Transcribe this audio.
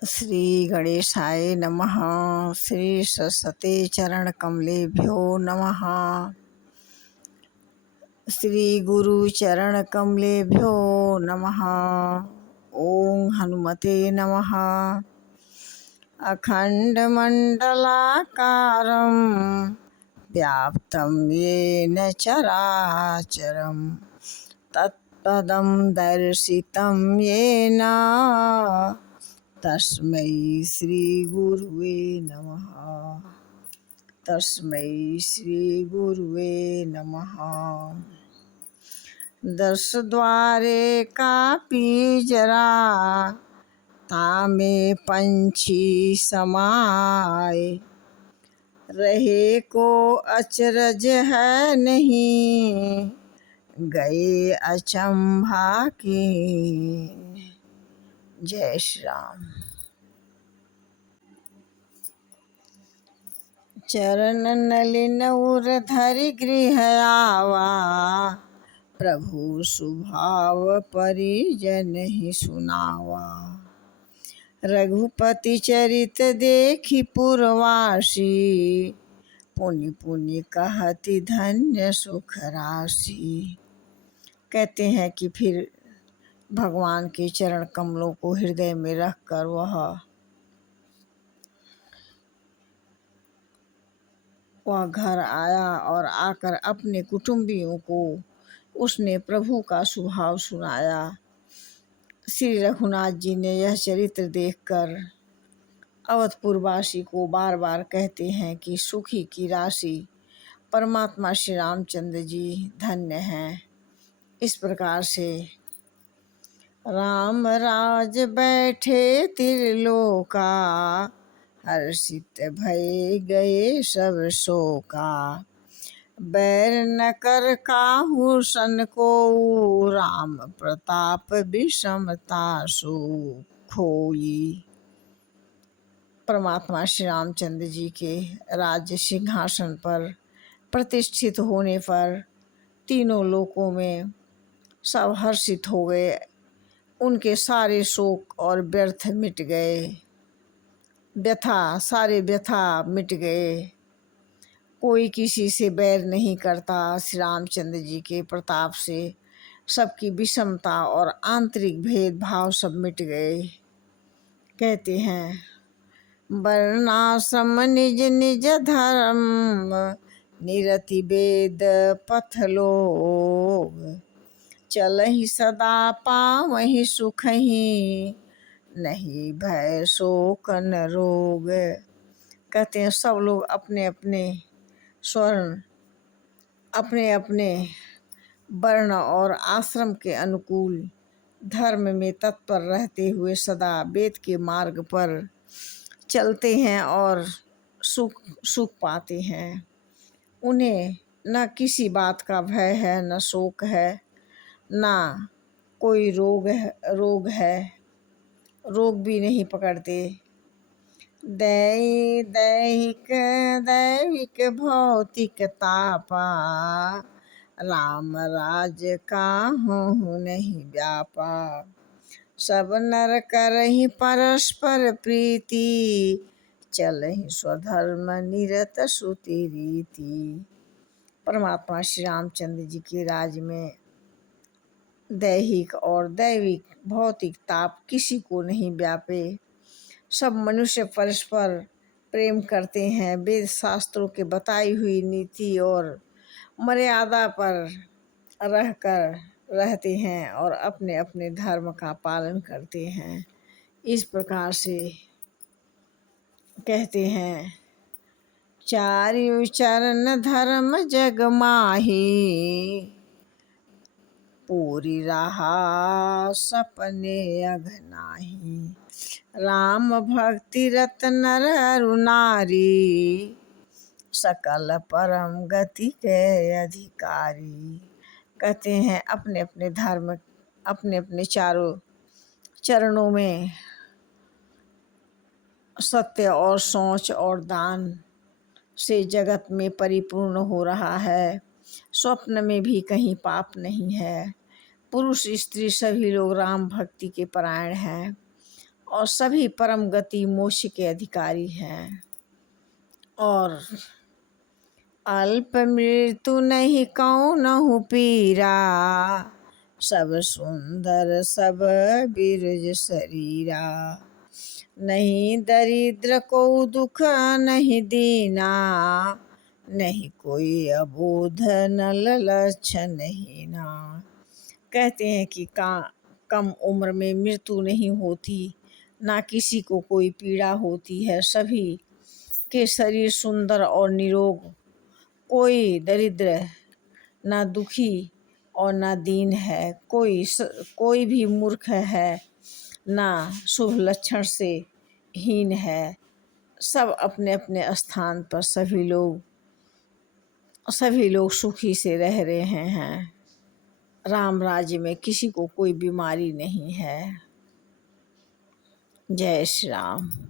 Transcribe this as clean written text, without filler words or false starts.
श्री गणेशाय नमः। श्री सरस्वती चरण कमलेभ्यो नमः। श्री गुरु चरण कमलेभ्यो नमः। ओम हनुमते नमः। अखंडमंडलाकारं व्याप्तं येन चराचरं तत्पदं दर्शितं येन तस्मै श्री गुरुवे नमः। तस्मै श्री गुरुवे नमः। दस द्वारे का पिंजरा तामे पंछी समाए, रहे को अचरज है नहीं, गए अचंभा की। जय श्री राम। चरण नलिन उर धरि गृह आवा, प्रभु सुभाव परिजन ही सुनावा। रघुपति चरित देखि पुरवासी, पुनि पुनि कहति धन्य सुख राशि। कहते हैं कि फिर भगवान के चरण कमलों को हृदय में रखकर वह घर आया और आकर अपने कुटुंबियों को उसने प्रभु का स्वभाव सुनाया। श्री रघुनाथ जी ने यह चरित्र देखकर अवधपुरवासी को बार बार कहते हैं कि सुखी की राशि परमात्मा श्री रामचंद्र जी धन्य हैं। इस प्रकार से राम राज बैठे त्रिलोका, हर्षित भय गए सब शोका। बैर न कर काहू सन को, राम प्रताप विषमता सो खोई। परमात्मा श्री रामचंद्र जी के राज्य सिंहासन पर प्रतिष्ठित होने पर तीनों लोकों में सब हर्षित हो गए। उनके सारे शोक और व्यर्थ मिट गए, सारे व्यथा मिट गए। कोई किसी से बैर नहीं करता। श्री रामचंद्र जी के प्रताप से सबकी विषमता और आंतरिक भेदभाव सब मिट गए। कहते हैं वर्णाश्रम निज निज धर्म, निरति वेद पथ लोग। चलहि सदा पावहि सुखहि, नहीं भय शोक न रोग। कहते हैं सब लोग अपने अपने स्वर्ण, अपने अपने वर्ण और आश्रम के अनुकूल धर्म में तत्पर रहते हुए सदा वेद के मार्ग पर चलते हैं और सुख पाते हैं। उन्हें न किसी बात का भय है, न शोक है, ना कोई रोग है, रोग भी नहीं पकड़ते। दैविक भौतिक तापा, राम राज काहू नहीं व्यापा। सब नर करहि परस्पर प्रीति, चलहि स्वधर्म निरत सुति रीति। परमात्मा श्री रामचंद्र जी के राज्य में दैहिक और दैविक भौतिक ताप किसी को नहीं व्यापे। सब मनुष्य परस्पर प्रेम करते हैं, वेद शास्त्रों के बताई हुई नीति और मर्यादा पर रहकर रहते हैं और अपने अपने धर्म का पालन करते हैं। इस प्रकार से कहते हैं चारियु चरण धर्म जग माही, पूरी रहा सपने अघनाही। राम भक्ति रत नर अरु नारी, सकल परम गति के अधिकारी। कहते हैं अपने अपने धर्म, अपने अपने चारों चरणों में सत्य और सोच और दान से जगत में परिपूर्ण हो रहा है। स्वप्न में भी कहीं पाप नहीं है। पुरुष स्त्री सभी लोग राम भक्ति के परायण हैं और सभी परम गति मोक्ष के अधिकारी हैं। और अल्प मृत्यु नहीं कौनहु पीरा, सब सुंदर सब बिरज शरीरा। नहीं दरिद्र को दुख नहीं दीना, नहीं कोई अबोध न लक्षण हीना। कहते हैं कि कम उम्र में मृत्यु नहीं होती, ना किसी को कोई पीड़ा होती है, सभी के शरीर सुंदर और निरोग, कोई दरिद्र ना दुखी और ना दीन है, कोई भी मूर्ख है ना शुभ लक्षण से हीन है। सब अपने अपने स्थान पर सभी लोग सुखी से रह रहे हैं। राम राज्य में किसी को कोई बीमारी नहीं है। जय श्री राम।